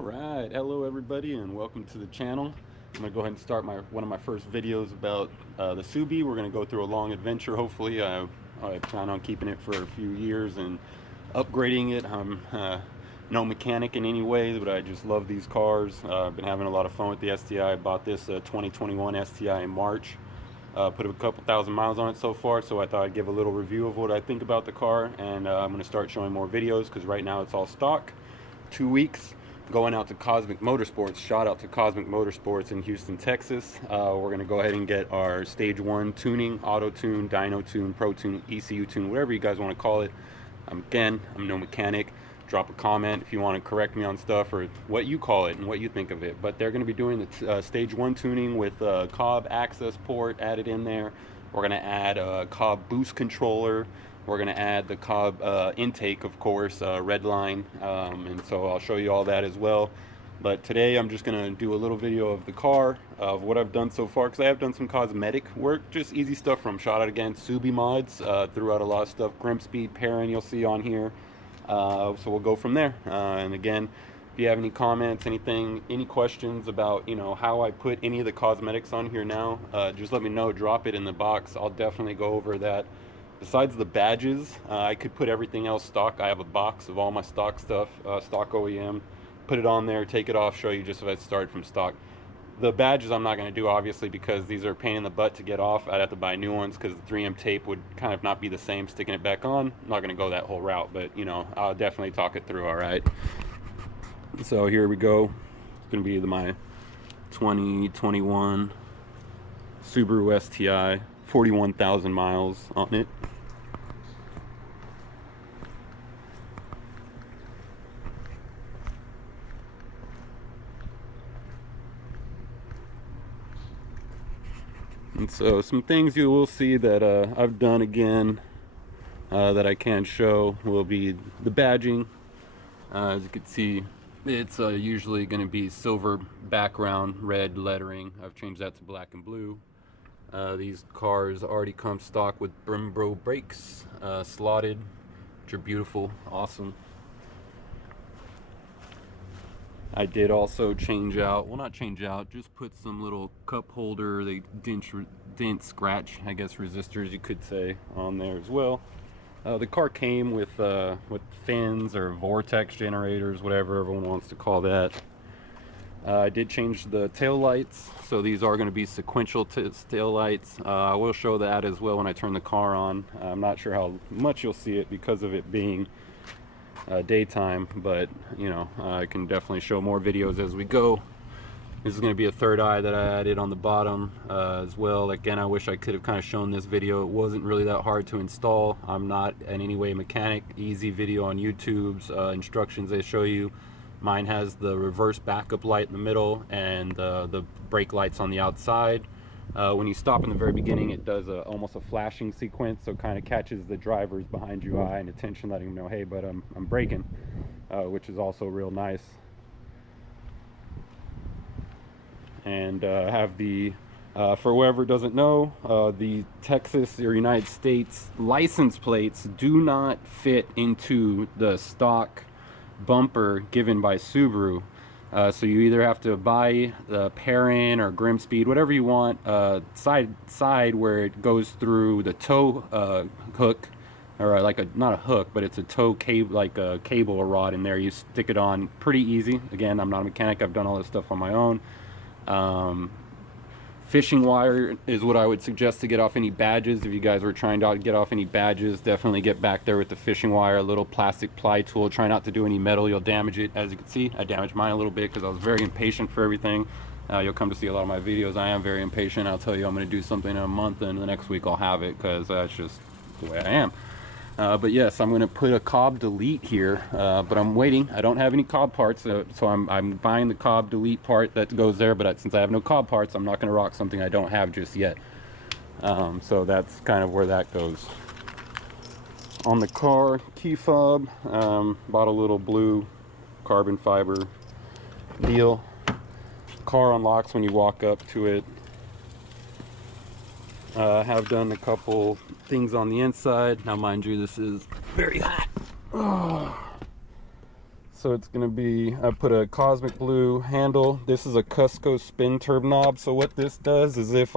Alright, hello everybody and welcome to the channel. I'm going to go ahead and start one of my first videos about the Subi. We're going to go through a long adventure hopefully. I plan on keeping it for a few years and upgrading it. I'm no mechanic in any way, but I just love these cars. I've been having a lot of fun with the STI. I bought this 2021 STI in March. Put a couple thousand miles on it so far, so I thought I'd give a little review of what I think about the car, and I'm going to start showing more videos because right now it's all stock. 2 weeks going out to Cosmic Motorsports. Shout out to Cosmic Motorsports in Houston, Texas. We're going to go ahead and get our stage 1 tuning, auto tune, dyno tune, pro tune, ECU tune, whatever you guys want to call it. Again, I'm no mechanic. Drop a comment if you want to correct me on stuff or what you call it and what you think of it. But they're going to be doing the stage 1 tuning with Cobb access port added in there. We're going to add a Cobb boost controller. We're going to add the Cobb intake, of course, red line, and so I'll show you all that as well. But today I'm just going to do a little video of the car, of what I've done so far, because I have done some cosmetic work, just easy stuff from Shout Out Again, Subi mods, threw out a lot of stuff, Grimspeed, Perrin you'll see on here. So we'll go from there. And again, if you have any comments, anything, any questions about, you know, how I put any of the cosmetics on here now, just let me know, drop it in the box. I'll definitely go over that. Besides the badges, I could put everything else stock. I have a box of all my stock stuff, stock OEM, put it on there, take it off, show you just if I start from stock. The badges I'm not going to do, obviously, because these are a pain in the butt to get off. I'd have to buy new ones because the 3M tape would kind of not be the same sticking it back on. I'm not going to go that whole route, but, you know, I'll definitely talk it through, all right? So here we go. It's going to be my 2021 Subaru STI, 41,000 miles on it. And so some things you will see that I've done again that I can show will be the badging. As you can see, it's usually going to be silver background, red lettering. I've changed that to black and blue. These cars already come stock with Brembo brakes, slotted, which are beautiful, awesome. I did also change out, well, not change out, just put some little cup holder, they dent scratch, I guess, resistors you could say, on there as well. The car came with fins or vortex generators, whatever everyone wants to call that. I did change the tail lights, so these are going to be sequential tail lights. I will show that as well when I turn the car on. I'm not sure how much you'll see it because of it being daytime, but you know, I can definitely show more videos as we go. This is going to be a third eye that I added on the bottom as well. Again, I wish I could have kind of shown this video. It wasn't really that hard to install. I'm not in any way a mechanic. Easy video on YouTube's instructions they show you. Mine has the reverse backup light in the middle and the brake lights on the outside. When you stop in the very beginning, it does almost a flashing sequence, so it kind of catches the drivers behind you eye and attention, letting them know, hey, but I'm braking, which is also real nice. And have the, for whoever doesn't know, the Texas or United States license plates do not fit into the stock bumper given by Subaru. So you either have to buy the Perrin or Grimspeed, whatever you want, side where it goes through the tow hook, or like not a hook, but it's a tow cable, like a cable or rod in there. You stick it on pretty easy. Again, I'm not a mechanic. I've done all this stuff on my own. Fishing wire is what I would suggest to get off any badges. If you guys were trying to get off any badges, definitely get back there with the fishing wire, a little plastic ply tool. Try not to do any metal, you'll damage it. As you can see, I damaged mine a little bit because I was very impatient for everything. You'll come to see a lot of my videos. I am very impatient. I'll tell you I'm going to do something in a month and the next week I'll have it because that's just the way I am. But yes, I'm going to put a Cobb delete here, but I'm waiting. I don't have any Cobb parts, so I'm buying the Cobb delete part that goes there, but since I have no Cobb parts, I'm not going to rock something I don't have just yet. So that's kind of where that goes. On the car, key fob, bought a little blue carbon fiber deal. Car unlocks when you walk up to it. Have done a couple things on the inside. Now mind you, this is very hot. Oh. So it's going to be, I put a cosmic blue handle. This is a Cusco spin turb knob. So what this does is it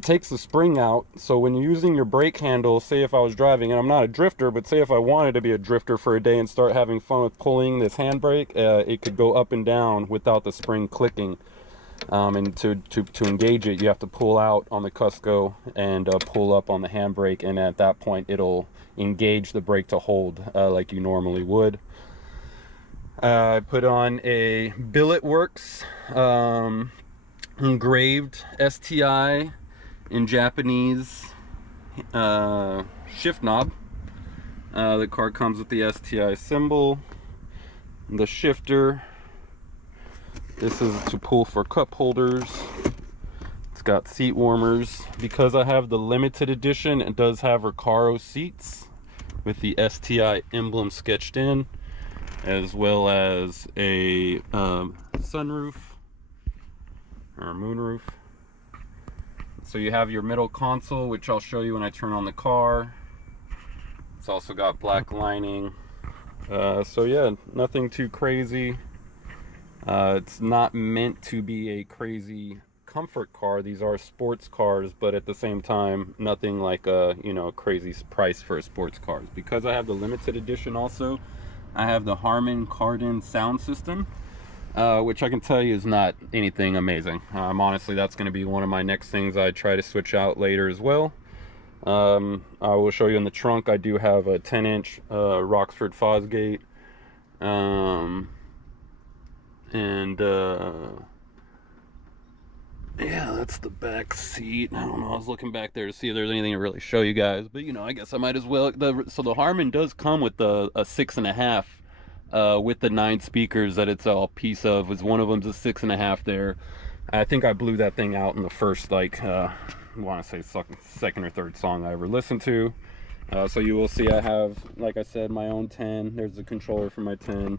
takes the spring out. So when you're using your brake handle, say if I was driving, and I'm not a drifter, but say if I wanted to be a drifter for a day and start having fun with pulling this handbrake, it could go up and down without the spring clicking. And to engage it, you have to pull out on the Cusco and pull up on the handbrake, and at that point it'll engage the brake to hold like you normally would. I put on a Billet Works engraved STI in Japanese shift knob. The car comes with the STI symbol, the shifter. This is to pull for cup holders. It's got seat warmers. Because I have the limited edition, it does have Recaro seats with the STI emblem sketched in, as well as a sunroof or moonroof. So you have your middle console, which I'll show you when I turn on the car. It's also got black lining. So yeah, nothing too crazy. It's not meant to be a crazy comfort car. These are sports cars, but at the same time, nothing like a, you know, crazy price for a sports car. Because I have the limited edition also, I have the Harman Kardon sound system, which I can tell you is not anything amazing. Honestly, that's going to be one of my next things I try to switch out later as well. I will show you in the trunk. I do have a 10-inch Rockford Fosgate. Yeah, that's the back seat. I don't know, I was looking back there to see if there's anything to really show you guys, but you know, I guess I might as well. So the Harman does come with a 6.5 with the 9 speakers that it's all piece of. Is one of them's a 6.5 there. I think I blew that thing out in the first, like, I want to say second or third song I ever listened to. So you will see I have, like I said, my own 10. There's the controller for my 10.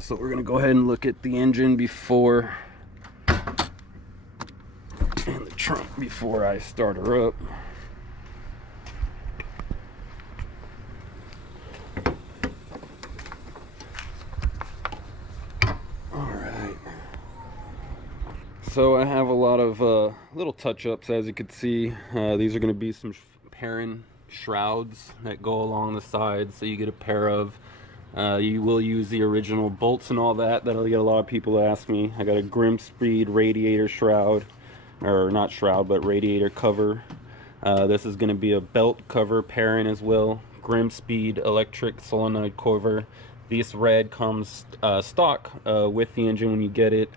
So we're gonna go ahead and look at the engine before, and the trunk before I start her up. Alright. So I have a lot of little touch-ups, as you can see. These are gonna be some Perrin shrouds that go along the sides, so you get a pair of. You will use the original bolts and all that. That'll get a lot of people to ask me. I got a Grimspeed radiator shroud, or not shroud, but radiator cover. This is going to be a belt cover Perrin as well. Grimspeed electric solenoid cover. This red comes stock with the engine when you get it.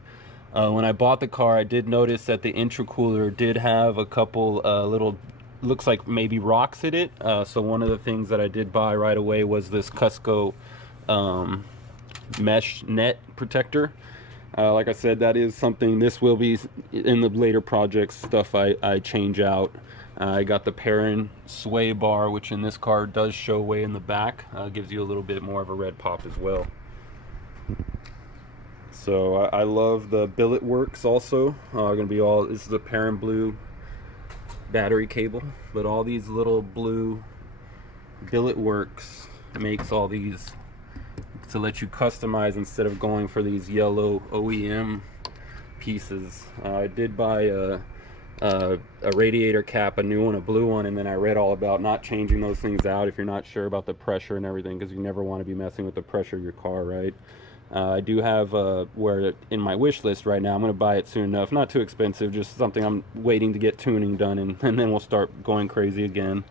When I bought the car, I did notice that the intercooler did have a couple little, looks like maybe rocks in it. So one of the things that I did buy right away was this Cusco mesh net protector. Like I said, that is something, this will be in the later projects stuff I change out. I got the Perrin sway bar, which in this car does show way in the back. Gives you a little bit more of a red pop as well. So I love the Billet Works also. Gonna be all, this is a Perrin blue battery cable, but all these little blue Billet Works makes all these to let you customize instead of going for these yellow OEM pieces. I did buy a radiator cap, a new one, a blue one, and then I read all about not changing those things out if you're not sure about the pressure and everything, because you never want to be messing with the pressure of your car, right? I do have where in my wish list right now, I'm going to buy it soon enough. Not too expensive, just something I'm waiting to get tuning done, and then we'll start going crazy again.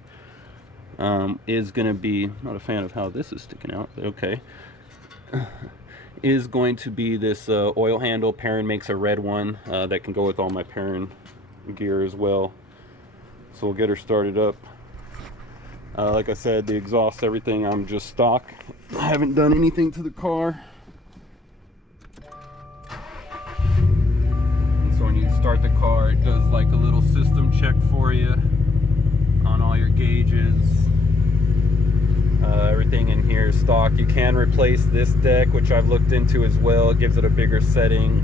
Is going to be, not a fan of how this is sticking out, but okay. Is going to be this oil handle. Perrin makes a red one that can go with all my Perrin gear as well. So we'll get her started up. Like I said, the exhaust, everything, I'm just stock. I haven't done anything to the car. And so when you start the car, it does like a little system check for you on all your gauges. Everything in here is stock. You can replace this deck, which I've looked into as well. It gives it a bigger setting.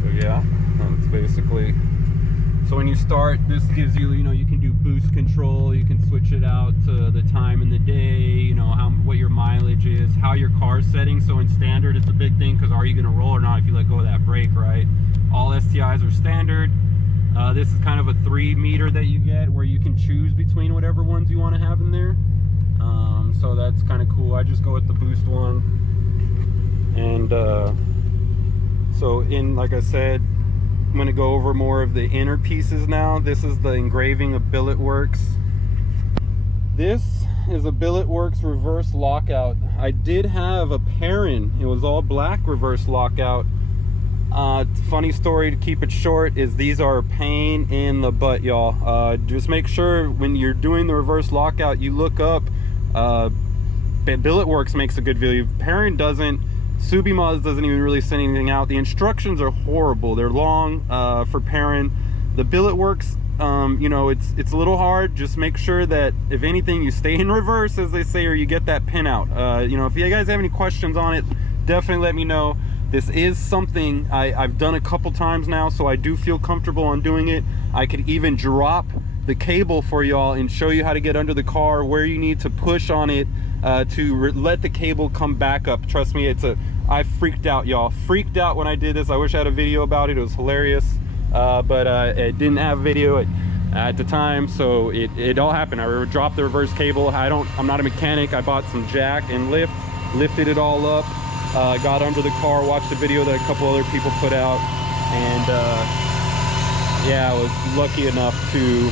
So yeah, that's basically. So when you start, this gives you, you know, you can do boost control, you can switch it out to the time in the day, you know, what your mileage is, how your car's setting. So in standard, it's a big thing, because are you going to roll or not if you let go of that brake, right? All STIs are standard. This is kind of a 3 meter that you get, where you can choose between whatever ones you want to have in there. So that's kind of cool. I just go with the boost one. And so like I said, I'm going to go over more of the inner pieces now. This is the engraving of Billet Works. This is a Billet Works reverse lockout. I did have a Perrin. It was all black reverse lockout. Funny story, to keep it short, is these are a pain in the butt, y'all. Just make sure when you're doing the reverse lockout, you look up. Billet Works makes a good video. Perrin doesn't. Subimaz doesn't even really send anything out. The instructions are horrible. They're long for Perrin. The Billet Works, you know, it's a little hard. Just make sure that if anything, you stay in reverse, as they say, or you get that pin out. You know, if you guys have any questions on it, definitely let me know. This is something I've done a couple times now, so I do feel comfortable on doing it. I could even drop the cable for y'all and show you how to get under the car, where you need to push on it to let the cable come back up. Trust me, I freaked out, y'all. Freaked out when I did this. I wish I had a video about it. It was hilarious, but it didn't have video at the time, so it all happened. I dropped the reverse cable. I'm not a mechanic. I bought some jack and lifted it all up, got under the car, watched the video that a couple other people put out, and yeah, I was lucky enough to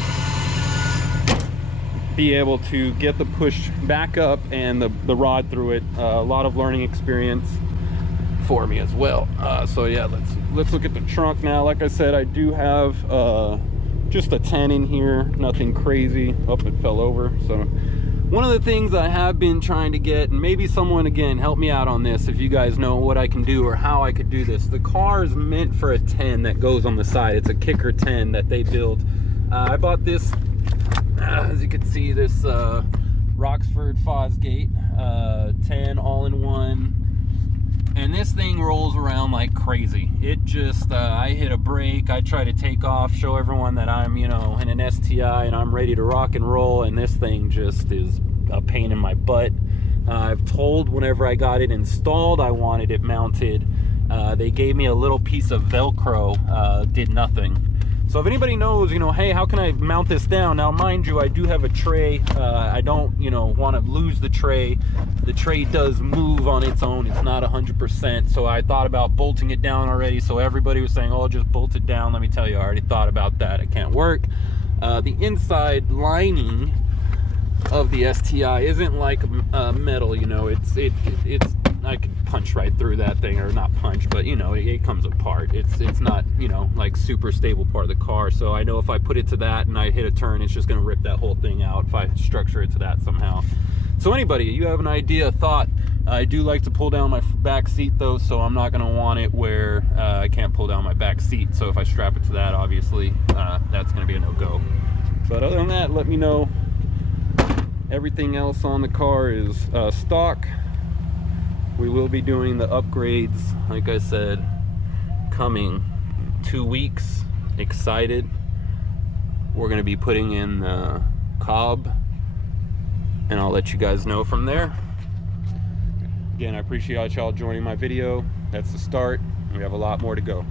be able to get the push back up and the rod through it. A lot of learning experience for me as well. So yeah, let's look at the trunk now. Like I said, I do have just a 10 in here, nothing crazy. Oh, it fell over. So one of the things I have been trying to get, and maybe someone, again, help me out on this if you guys know what I can do or how I could do this. The car is meant for a 10 that goes on the side. It's a kicker 10 that they build. I bought this, as you can see, this Roxford Fosgate 10 all-in-one. And this thing rolls around like crazy. It just, I hit a brake, I try to take off, show everyone that I'm, you know, in an STI and I'm ready to rock and roll, and this thing just is a pain in my butt. I've told whenever I got it installed, I wanted it mounted. They gave me a little piece of Velcro, did nothing. So if anybody knows, you know, hey, how can I mount this down? Now, mind you, I do have a tray. I don't, you know, want to lose the tray. The tray does move on its own. It's not 100%. So I thought about bolting it down already. So everybody was saying, oh, just bolt it down. Let me tell you, I already thought about that. It can't work. The inside lining of the STI isn't like metal, you know. It's I could punch right through that thing, or not punch, but you know, it comes apart. It's not, you know, like super stable part of the car. So I know if I put it to that and I hit a turn, it's just gonna rip that whole thing out if I structure it to that somehow. So anybody, you have an idea, a thought, I do like to pull down my back seat though, so I'm not gonna want it where I can't pull down my back seat. So if I strap it to that, obviously that's gonna be a no-go. But other than that, let me know. Everything else on the car is stock. We will be doing the upgrades, like I said, coming 2 weeks. Excited. We're going to be putting in the Cobb, and I'll let you guys know from there. Again, I appreciate y'all joining my video. That's the start. We have a lot more to go.